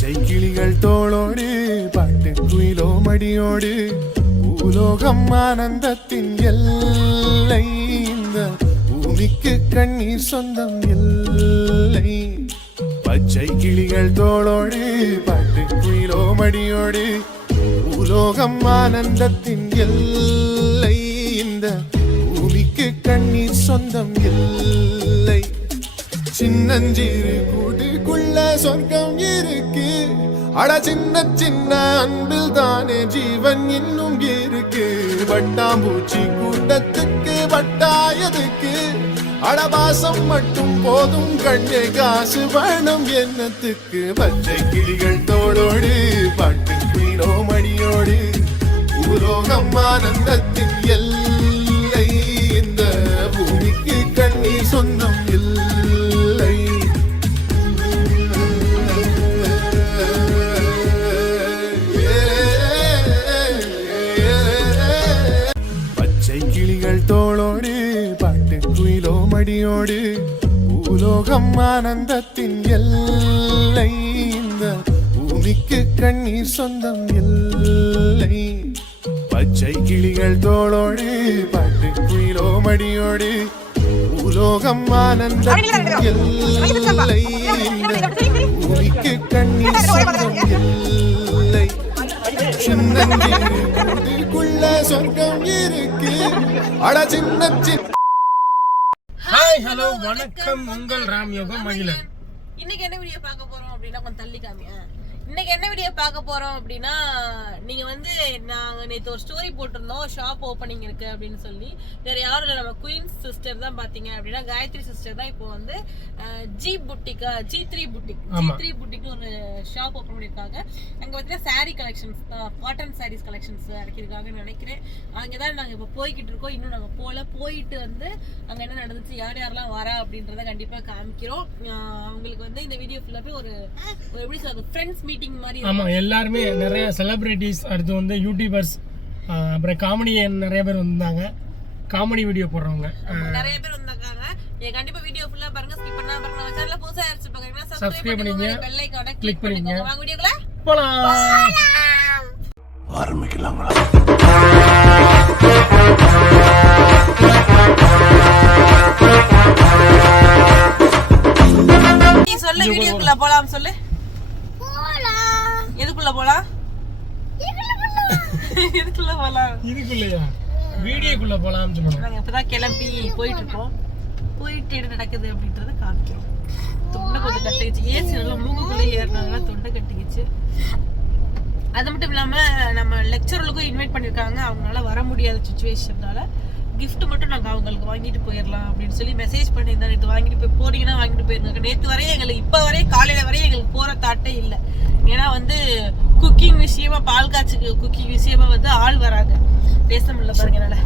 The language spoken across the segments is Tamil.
செய்கிளிகள் தோளோடு பாட்டு குயிலோ மடியோடு பூலோகம் ஆனந்தத்தின் எல்லை. இந்த பூமிக்கு கண்ணீர் சொந்தம் எல்லை. பச்சை கிளிகள் தோளோடு பாட்டு குயிலோ மடியோடு பூலோகம் ஆனந்தத்தின் எல்லை. இந்த பூமிக்கு கண்ணீர் சொந்தம் இல்லை சின்னஞ்சிறு கூட்டுக்குள்ள சொர்க்கம் இருக்கு. அட சின்ன சின்ன அன்பில் தானே ஜீவன் இன்னும் இருக்கு. வட்டாம்பூச்சி கூட்டத்துக்கு வட்டாயதுக்கு அடபாசம் மட்டும் போதும் கண்ணே காசு வேணும் என்னத்துக்கு? பச்சை கிளிகள் தோளோடு பாட்டு குயிலோ மணியோடு. பூலோகம் ஆனந்தத்தின் எல்லாம் பூலோகம் ஆனந்தத்தின் எல்லை. இந்த பூமிக்கு கண்ணீர் சொந்தம் இல்லை பச்சை கிளிகள் தோளோடு பாட்டு குயிலோ மடியோடு உலோகம் ஆனந்தத்தின் எல்லை. இந்த பூமிக்கு கண்ணீர் சொந்தம் இல்லை சின்னஞ்சிறுக்குள்ள சொர்க்கம் இருக்கு. அட சின்ன சின்ன ஹாய் ஹலோ வணக்கம். உங்கள் ராம் யோகம் மகிழன். இன்னைக்கு என்ன வீடியோ பார்க்க போறோம் அப்படின்னா கொஞ்சம் தள்ளி காமியா? இன்னைக்கு என்ன வீடியோ பார்க்க போறோம் அப்படின்னா நீங்க வந்து நாங்க நேத்து ஒரு ஸ்டோரி போட்டிருந்தோம் ஷாப் ஓப்பனிங் இருக்கு அப்படின்னு சொல்லி. வேற யாரும் இல்லை நம்ம குயின்ஸ் சிஸ்டர் தான் பாத்தீங்க அப்படின்னா காயத்ரி சிஸ்டர் தான் இப்போ வந்து G புட்டிக்கா G three boutique G. Three boutique ஒரு ஷாப் ஓப்பன் பண்ணிருக்காங்க அங்க பார்த்தீங்கன்னா saree கலெக்ஷன்ஸ் தான் காட்டன் சாரீஸ் கலெக்ஷன்ஸ் இறக்கிருக்காங்கன்னு நினைக்கிறேன். அங்கே தான் நாங்கள் இப்போ போய்கிட்டு இருக்கோம். இன்னும் நாங்கள் போகல போயிட்டு வந்து அங்கே என்ன நடந்துச்சு யார் யாரெல்லாம் வரா அப்படின்றத கண்டிப்பாக காமிக்கிறோம். அவங்களுக்கு வந்து இந்த வீடியோ ஃபுல்லாகவே ஒரு எப்படி சொல்றது ஃப்ரெண்ட்ஸ் மீட்டிங் மாதிரி ஆமா எல்லாருமே நிறைய செலிபிரிட்டிஸ் அடுத்து வந்து யூடியூபர்ஸ் அப்புறம் காமெடி நிறைய பேர் வந்தாங்க. காமெடி வீடியோ போடுறவங்க. நிறைய பேர் வந்தாங்க நீங்க கண்டிப்பா வீடியோ ஃபுல்லா பாருங்க ஸ்கிப் பண்ணாம பாருங்க. நம்ம சேனல்ல புதுசா யாராச்சும் பாக்குறீங்கன்னா Subscribe சப்ஸ்கிரைப். பண்ணிக்கோங்க. பெல் ஐகானை Click கிளிக். பண்ணிக்கோங்க. வாங்க வீடியோக்குள்ள போலாம். நீ சொல்லு வீடியோக்குள்ள போலாம் சொல்லு. எதுக்குள்ள போலாம்? எதுக்குள்ள போலாம். இதுக்குள்ளயா? வீடியோக்குள்ள போலாம்னு சொல்லணும் நாங்க இப்பதான் கிளம்பி போயிட்டு இருக்கோம் போயிட்டு என்ன நடக்குது அப்படின்றத காமிக்கிறோம். தொண்டை கொஞ்சம் கட்டிக்கிச்சு. ஏசி நல்லா மூக்குக்குள்ளே ஏறினாங்கன்னா தொண்டை கட்டிக்கிச்சு. அது மட்டும் இல்லாம நம்ம லெக்சரலுக்கும் இன்வைட் பண்ணிருக்காங்க. அவங்களால வர முடியாத சுச்சுவேஷன்னால gift மட்டும் நாங்க அவங்களுக்கு வாங்கிட்டு போயிடலாம் அப்படின்னு சொல்லி மெசேஜ் பண்ணியிருந்தேன். நேற்று வாங்கிட்டு போய் போறீங்கன்னா வாங்கிட்டு போயிருந்தாங்க நேற்று வரையும் எங்களுக்கு இப்போ வரையும் காலையில வரையும் எங்களுக்கு போற தாட்டே இல்லை. ஏன்னா வந்து குக்கிங் விஷயமா பால் காய்ச்சுக்கு குக்கிங் விஷயமா வந்து ஆள் வராங்க. பேச முடியல பாருங்க என்னால.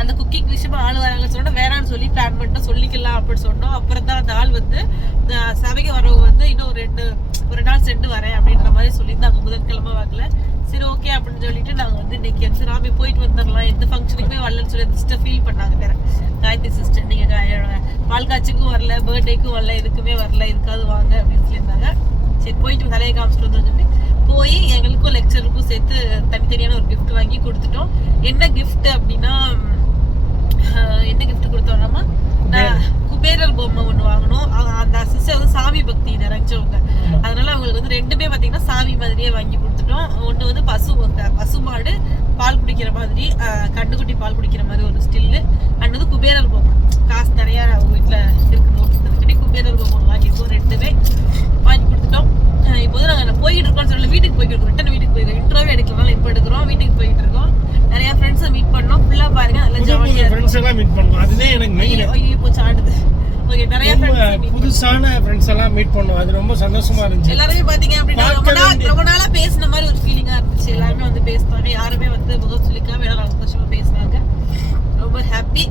அந்த குக்கிங் விஷயமா ஆள் வராங்க சொன்னா வேணாம்னு சொல்லி பிளான் பண்ணிட்டு சொல்லிக்கலாம் அப்படின்னு சொன்னோம். அப்புறம் தான் அந்த ஆள் வந்து அஹ், சபைக்கு வரவங்க வந்து இன்னும் ஒரு ரெண்டு ஒரு நாள் சென்று வரேன் அப்படின்ற மாதிரி சொல்லியிருந்தாங்க. புதன்கிழமை வாக்குல சரி ஓகே அப்படின்னு சொல்லிட்டு நாங்கள் வந்து இன்னைக்கு வந்து ராமி போயிட்டு வந்துடலாம். எந்த ஃபங்க்ஷனுக்குமே வரலன்னு சொல்லி சிஸ்டர் ஃபீல் பண்ணாங்க வேற. காயத்ரி சிஸ்டர் நீங்கள் பால் காய்ச்சிக்கும் வரல பர்த்டேக்கும் வரல எதுக்குமே வரல இதுக்காவது வாங்க அப்படின்னு சொல்லியிருந்தாங்க. சரி போயிட்டு தலையை காமிச்சிட்டு வந்தோம்னு சொல்லி போய் எங்களுக்கும் லெக்சருக்கும் சேர்த்து தனித்தனியான ஒரு gift வாங்கி கொடுத்துட்டோம். என்ன gift அப்படின்னா என்ன gift கொடுத்தோம்னா குபேரர். பொம்மை ஒன்று வாங்கினோம் அந்த சிஸ்டர் வந்து சாமி பக்தி நிறைஞ்சவங்க. அதனால அவங்களுக்கு வந்து ரெண்டுமே பார்த்தீங்கன்னா சாமி மாதிரியே வாங்கி கொடுத்துட்டோம். ஒன்று வந்து பசு பசுமாடு பால் குடிக்கிற மாதிரி கண்டுக்குட்டி பால் குடிக்கிற மாதிரி ஒரு ஸ்டில்லு அண்ட் வந்து குபேரர் பொம்மை. காசு நிறையா அவங்க வீட்டில் இருக்கணும் குபேரர் பொம்மை வாங்கியிருக்கோம் ரெண்டுமே வாங்கி கொடுத்துட்டோம் ஆஹ் இப்போ வந்து நாங்கள் போயிட்டு இருக்கோம்னு சொல்லி வீட்டுக்கு போயிட்டு இருக்கோம் ரிட்டன் வீட்டுக்கு போயிருக்கோம் இன்ட்ரோவே எடுக்கலாம் இப்போ எடுக்கிறோம் வீட்டுக்கு போயிட்டு இருக்கோம். நிறைய ஃப்ரெண்ட்ஸை மீட் பண்ணோம். ஃபுல்லாக பாருங்க நல்லா ஜாலியாக ஃப்ரெண்ட்ஸ் எல்லாம் மீட் பண்ணோம். அதுதான் எனக்கு மெயின் ஐயோ போச்சு ஆடுது. ஓகே நிறைய ஃப்ரெண்ட்ஸ் புதுசான ஃப்ரெண்ட்ஸ் எல்லாம் மீட் பண்ணோம். அது ரொம்ப சந்தோஷமா இருந்துச்சு. எல்லாருமே பாத்தீங்க அப்படின்னா ரொம்ப நாள் ரொம்ப நாளா பேசின மாதிரி ஒரு ஃபீலிங்கா இருந்துச்சு. எல்லாருமே வந்து பேசினாங்க. யாருமே வந்து முகம் சொல்லிக்காம எல்லாம் சந்தோஷமா பேசினாங்க. ரொம்ப ஹாப்பி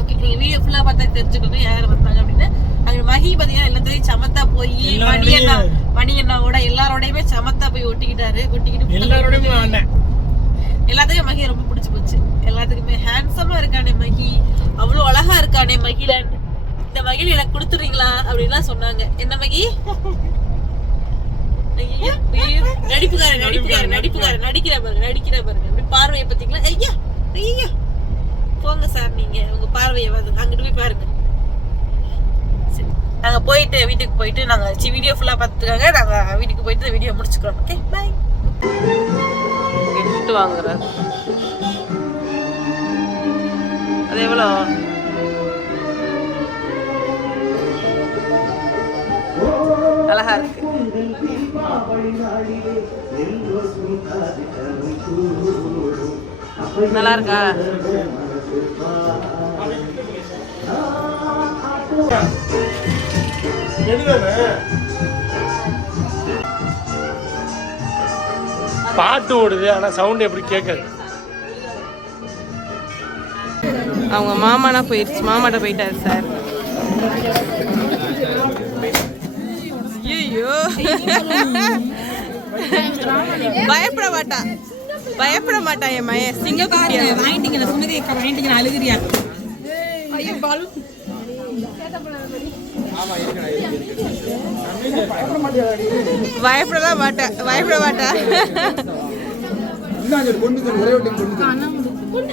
ஓகே நீங்க வீடியோ ஃபுல்லா பார்த்தா தெரிஞ்சுக்கோங்க யார் வந்தாங்க அப்படின்னு. அங்க மகி பாத்தீங்கன்னா எல்லாத்தையும் சமத்தா போய் மணி எல்லாரோடையும் அண்ணா மணி அண்ணாவோட எல்லாரோடையுமே சமத்தா போய் ஒட்டிக்கிட்டாரு ஒட்டிக்கிட்டு எல்லாத்துக்கும் மகி ரொம்ப பிடிச்சு போச்சு. எல்லாத்துக்குமே ஹேண்ட்ஸமா இருக்கானே மகி அவ்வளவு அழகா இருக்கானே மகிழன் இந்த மகிழ் எனக்கு கொடுத்துறீங்களா அப்படின்லாம் சொன்னாங்க. என்ன மகி? நடிப்புக்காரன் நடிப்புக்காரன் நடிப்புக்காரன் நடிக்கிற பாருங்க நடிக்கிற பாருங்க. அப்படி பார்வையை பார்த்தீங்களா? ஐயா ஐயா. போங்க சார் நீங்க உங்க பார்வையை அங்கிட்டு போய் பாருங்க. சரி. நாங்க போயிட்டு வீட்டுக்கு போயிட்டு நாங்க வீடியோ ஃபுல்லா பார்த்துருக்காங்க நாங்க வீட்டுக்கு போயிட்டு வீடியோ முடிச்சுக்கிறோம். ஓகே பை கிஃப்ட் வாங்குறாரு அது எவ்வளோ? அழகா இருக்கு? நல்லா இருக்கா? பாட்டு ஓடுது ஆனால் சவுண்ட் எப்படி கேட்காது. அவங்க மாமானா போயிடுச்சு மாமாட்ட போயிட்டாரு சார். ஐயோ பயப்பட மாட்டா. பயப்பட மாட்டா என் மயன் சிங்க வாங்கிட்டீங்க சுமதி அக்கா வாங்கிட்டீங்க அழுகுறியா? பயப்படலாம் மாட்டேன் பயப்பட மாட்டா.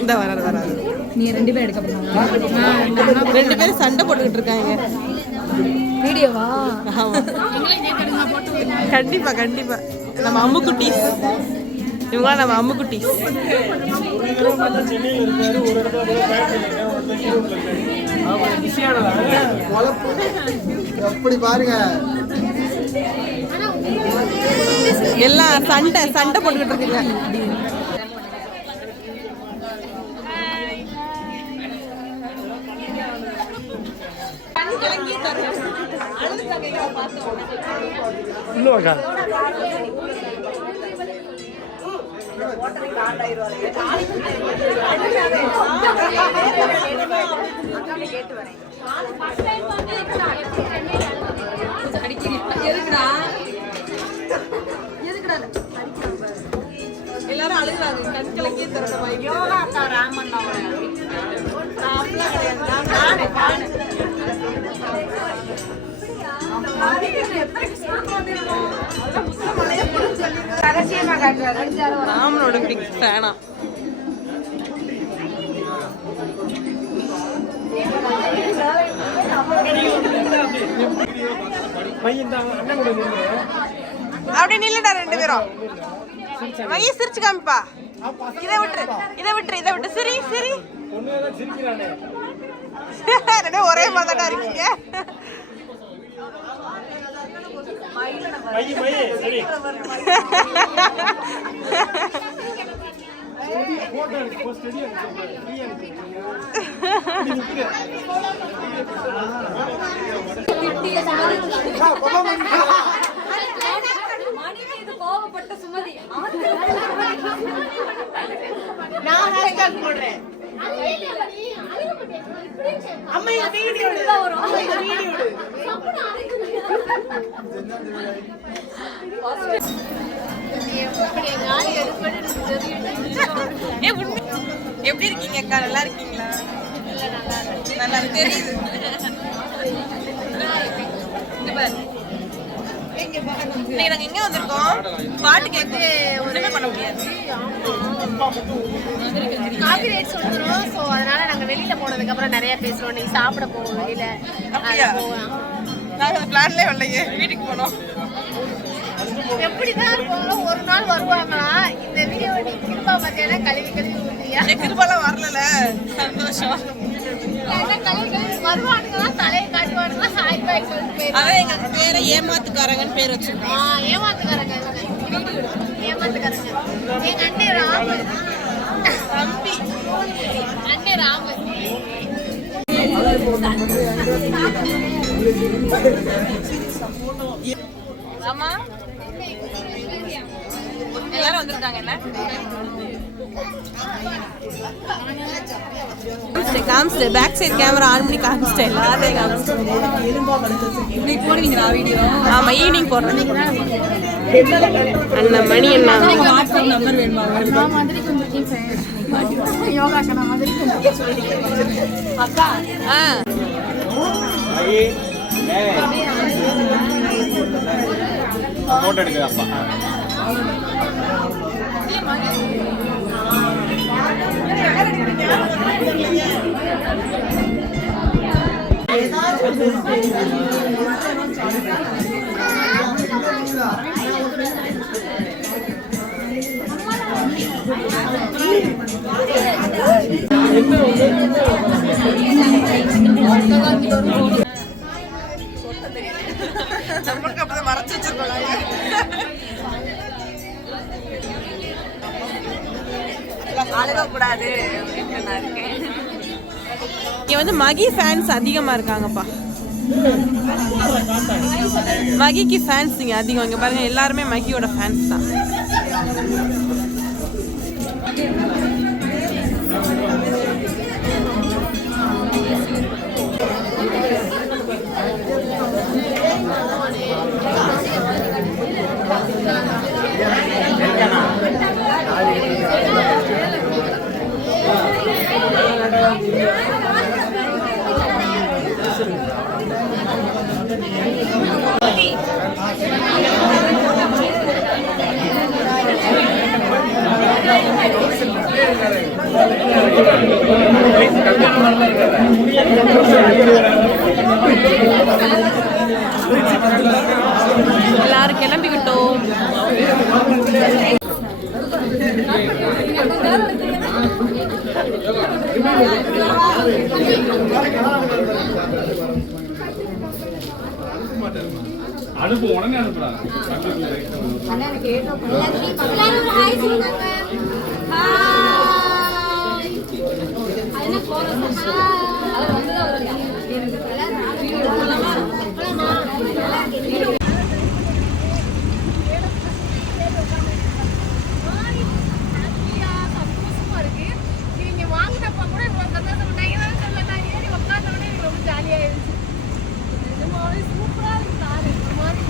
இந்த வராது வராது. நீ ரெண்டு பேரும் எடுக்க போறாங்க ரெண்டு பேரும் சண்டை போட்டுக்கிட்டு இருக்காங்க. வீடியோவா? ஆமா. கண்டிப்பா கண்டிப்பா. நம்ம அம்மு குட்டீஸ் இவங்க நம்ம அம்மு குட்டீஸ் எப்படி பாருங்க. எல்லாம் சண்டை சண்டை போட்டுக்கிட்டு இருக்குங்க. இன்னும் ராமனோட பிக் ஃபேனா அப்படியே நில்லுடா ரெண்டு பேரும். மைய சிரிச்சு காமிப்பா. இதை விட்டுரு இதை விட்டுரு இதை விட்டு. சிரி சிரி. ஒரே மாதிரி இருக்கீங்க மைய மைய சரி போட்டோ எடுத்து போஸ்ட் ரெடி ஃப்ரீயா கோவப்பட்ட சுமதி நான் போடுறேன். அம்மா இந்த வீடியோ வரும். வீடியோ எப்படி இருக்கீங்க அக்கா? நல்லா இருக்கீங்களா? நல்லா தெரியுது. இன்னைக்கு நாங்க எங்க வந்திருக்கோம்? பாட்டு கேட்டு ஒண்ணுமே பண்ண முடியாது. காபி ரேட் சோ அதனால நாங்க வெளியில போனதுக்கு அப்புறம் நிறைய பேசுறோம். நீ சாப்பிட போவோம் வெளியில. போவோம். நாங்க பிளான்லயே வரலையே. வீட்டுக்கு போனோம். எப்படிதான் இருப்பாங்களோ ஒரு நாள் வருவாங்களா? இந்த வீடியோ நீ திரும்ப பார்த்தீங்கன்னா கழுவி கழுவி ஊற்றியா என் கிருபாலாம் வரல சந்தோஷம். வருவானுங்களா? தலையை காட்டுவானுங்களா? ஹாய் பாய் சொல்லிட்டு அதான் பேரை ஏமாத்துக்காரங்கன்னு பேர் வச்சிருக்கோம். ஏமாத்துக்காரங்க. ஏமாத்துக்காரங்க எங்க அண்ணே ராமு தம்பி அண்ணே ராமு ஆமா. எல்லாரும் வந்திருக்காங்க என்ன? காமிச்சிட்டேன் பேக் சைடு கேமரா ஆன் பண்ணி காமிச்சிட்டேன். எல்லாத்தையும் காமிச்சிட்டேன். இன்னைக்கு போடுவீங்களா வீடியோ ஆமா ஈவினிங் போடுறேன். அண்ணன் மணி அண்ணா. வாட்ஸ்அப் நம்பர் வேணுமா? அக்கா ஆ. போட்டோ எடுக்குது அப்பா. நம்மளுக்கு அப்பதான் மறைச்சு வச்சிருக்கோம் அழுகக்கூடாது அப்படின்னு நான் இருக்கேன் இங்க வந்து மகி ஃபேன்ஸ் அதிகமா இருக்காங்கப்பா. மகிக்கு ஃபேன்ஸ் இங்க அதிகம். இங்க பாருங்க எல்லாருமே மகியோட ஃபேன்ஸ் தான். எல்லாரும் கிளம்பிக்கிட்டோம். அனுப்பு உடனே அனுப்புறாங்க எல்லாரும் வாங்கினப்ப கூட இவ்வளவு சந்தோஷம் பண்ணாங்க சொல்ல நான் ஏறி உட்காந்த உடனே எனக்கு ரொம்ப ஜாலியா இருந்துச்சு நிஜமாவே சூப்பரா இருக்கு காரு ஒரு மாதிரி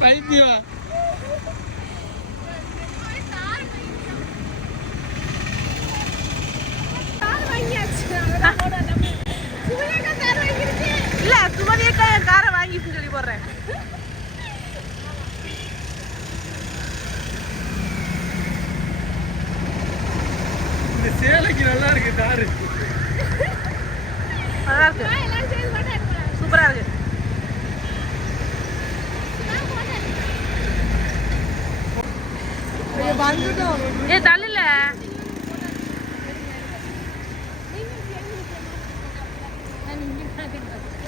பைத்தியம் கார் வாங்கியாச்சு அதெல்லாம் போட நம்ம சுமையாக கார் வாங்கிருச்சு இல்ல சுமதியக்கா என் காரை வாங்கிட்டு சொல்லி போடுறேன் இந்த சேலைக்கு நல்லா இருக்கு தாரு நல்லா இருக்கு எல்லாரும் சேர்ந்து போட்டா எடுக்கலாம் சூப்பரா இருக்கு ஏ தள்ளில பாய் பாய்